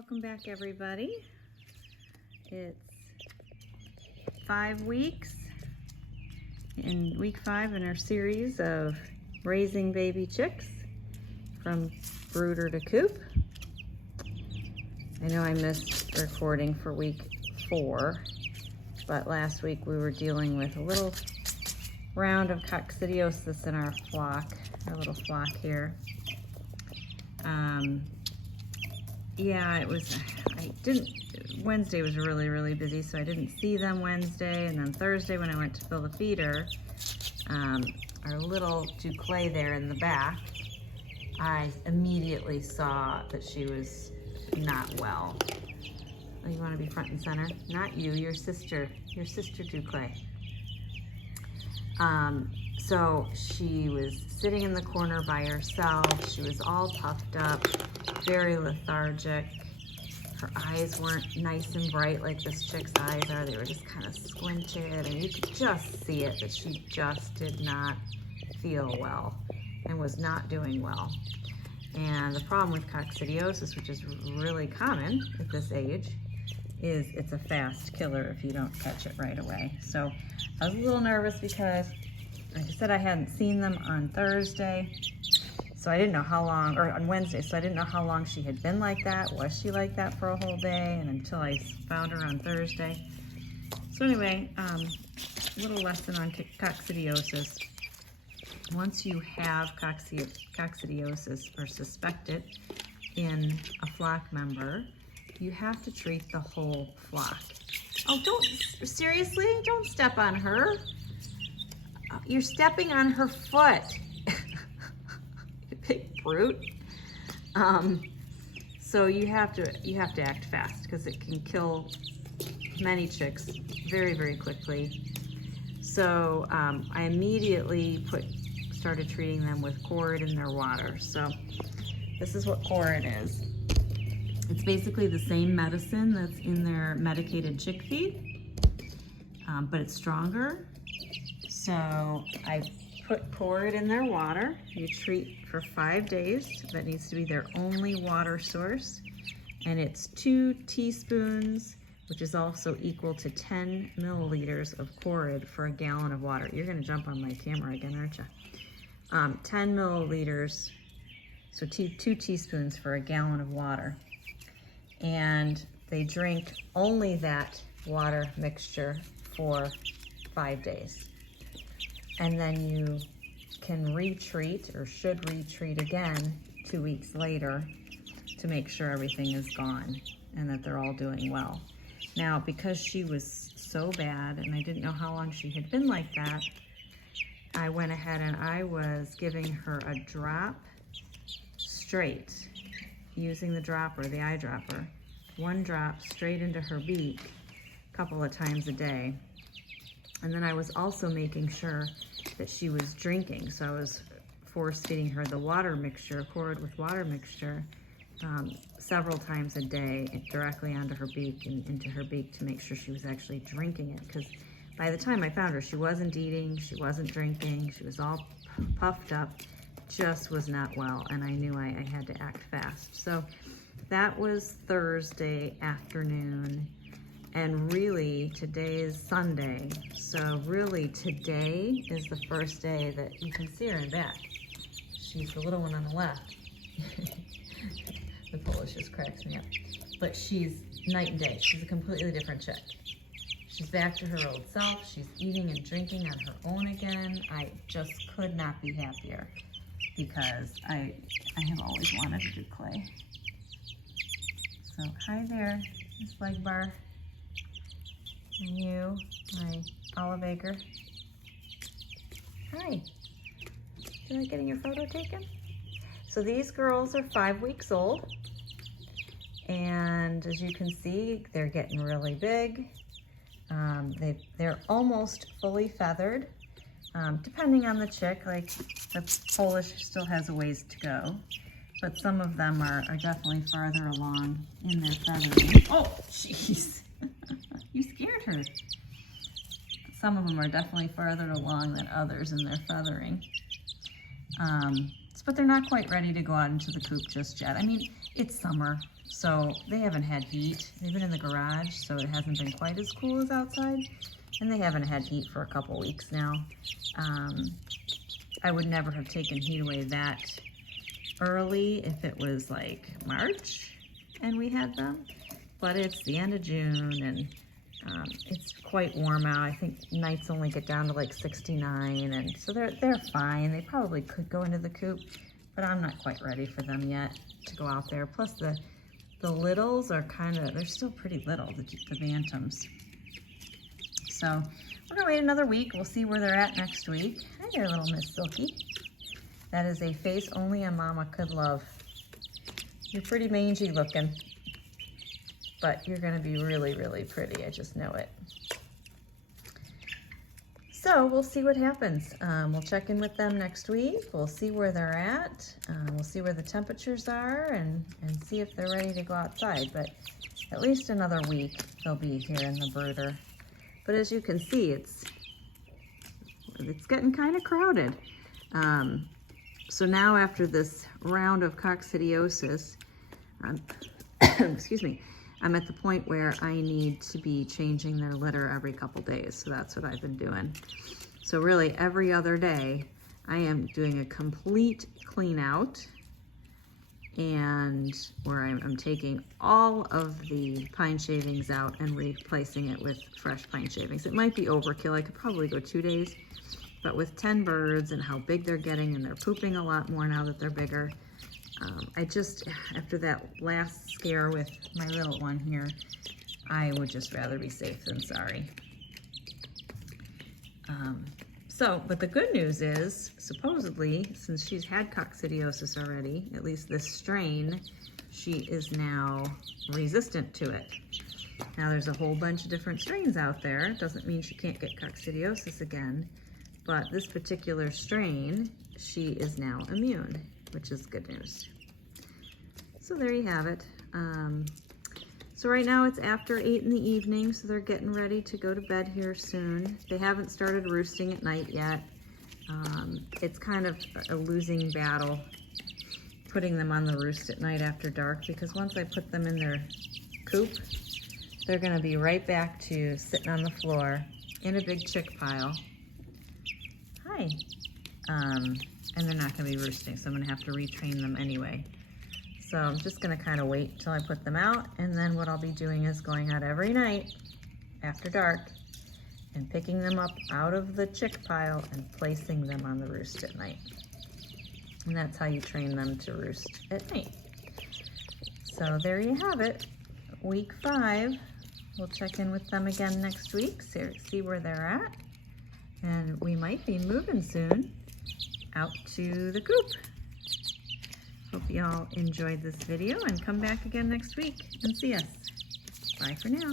Welcome back, everybody. It's 5 weeks in week 5 in our series of raising baby chicks from brooder to coop. I know I missed recording for week 4, but last week we were dealing with a little round of coccidiosis in our flock, our little flock here. Wednesday was really busy, so I didn't see them Wednesday, and then Thursday when I went to fill the feeder, our little Duclay there in the back, I immediately saw that she was not well. Oh, you want to be front and center? Not you, your sister Duclay. So she was sitting in the corner by herself. She was all puffed up, very lethargic. Her eyes weren't nice and bright like this chick's eyes are. They were just kind of squinted, and you could just see it that she just did not feel well and was not doing well. And the problem with coccidiosis, which is really common at this age, is it's a fast killer if you don't catch it right away. So I was a little nervous because, like I said, I hadn't seen them on Thursday, so I didn't know how long, or on Wednesday, so I didn't know how long she had been like that. Was she like that for a whole day? And until I found her on Thursday. So anyway, a little lesson on coccidiosis. Once you have coccidiosis or suspect it in a flock member, you have to treat the whole flock. Oh, seriously, don't step on her. You're stepping on her foot. Big brute. So you have to act fast because it can kill many chicks very quickly. So I immediately started treating them with Corid in their water. So this is what Corid is. It's basically the same medicine that's in their medicated chick feed, but it's stronger. So I put Corid in their water. You treat for 5 days. That needs to be their only water source. And it's 2 teaspoons, which is also equal to 10 milliliters of Corid for a gallon of water. You're gonna jump on my camera again, aren't you? 10 milliliters, so 2 teaspoons for a gallon of water. And they drink only that water mixture for 5 days. And then you can retreat, or should retreat again 2 weeks later to make sure everything is gone and that they're all doing well. Now, because she was so bad and I didn't know how long she had been like that, I went ahead and I was giving her a drop straight, using the dropper, the eyedropper, 1 drop straight into her beak a couple of times a day. And then I was also making sure that she was drinking. So I was force feeding her the water mixture, Corid with water mixture, several times a day directly onto her beak and into her beak to make sure she was actually drinking it. Because by the time I found her, she wasn't eating, she wasn't drinking, she was all puffed up, just was not well, and I knew I had to act fast. So that was Thursday afternoon. And really, today is Sunday, so really today is the first day that you can see her in back. She's the little one on the left. The Polish just cracks me up. But she's night and day. She's a completely different chick. She's back to her old self. She's eating and drinking on her own again. I just could not be happier because I have always wanted to do clay. So hi there, Miss Leg Bar. And you, my olive acre. Hi. Do you like getting your photo taken? So these girls are 5 weeks old. And as you can see, they're getting really big. They're almost fully feathered, depending on the chick. Like the Polish still has a ways to go, but some of them are definitely farther along in their feathering. Oh, jeez. You scared her. Some of them are definitely farther along than others in their feathering. but they're not quite ready to go out into the coop just yet. I mean, it's summer, so they haven't had heat. They've been in the garage, so it hasn't been quite as cool as outside, and they haven't had heat for a couple weeks now. I would never have taken heat away that early if it was like March and we had them, but it's the end of June and it's quite warm out. I think nights only get down to like 69, and so they're fine. They probably could go into the coop, but I'm not quite ready for them yet to go out there. Plus the littles are they're still pretty little, the bantams. So we're gonna wait another week. We'll see where they're at next week. Hi there, little Miss Silky. That is a face only a mama could love. You're pretty mangy looking, but you're gonna be really, really pretty. I just know it. So we'll see what happens. We'll check in with them next week. We'll see where they're at. We'll see where the temperatures are and see if they're ready to go outside. But at least another week they'll be here in the brooder. But as you can see, it's getting kind of crowded. So now after this round of coccidiosis, excuse me, I'm at the point where I need to be changing their litter every couple days. So that's what I've been doing. So really every other day, I am doing a complete clean out, and where I'm taking all of the pine shavings out and replacing it with fresh pine shavings. It might be overkill. I could probably go 2 days, but with 10 birds and how big they're getting, and they're pooping a lot more now that they're bigger, I just, after that last scare with my little one here, I would just rather be safe than sorry. But the good news is, supposedly, since she's had coccidiosis already, at least this strain, she is now resistant to it. Now there's a whole bunch of different strains out there. Doesn't mean she can't get coccidiosis again, but this particular strain, she is now immune, which is good news. So there you have it. So right now it's after 8 in the evening, so they're getting ready to go to bed here soon. They haven't started roosting at night yet. It's kind of a losing battle putting them on the roost at night after dark, because once I put them in their coop, they're gonna be right back to sitting on the floor in a big chick pile. Hi. And they're not gonna be roosting, so I'm gonna have to retrain them anyway. So I'm just gonna kind of wait till I put them out, and then what I'll be doing is going out every night after dark and picking them up out of the chick pile and placing them on the roost at night. And that's how you train them to roost at night. So there you have it, week 5. We'll check in with them again next week, see where they're at. And we might be moving soon out to the coop. Hope y'all enjoyed this video and come back again next week and see us. Bye for now.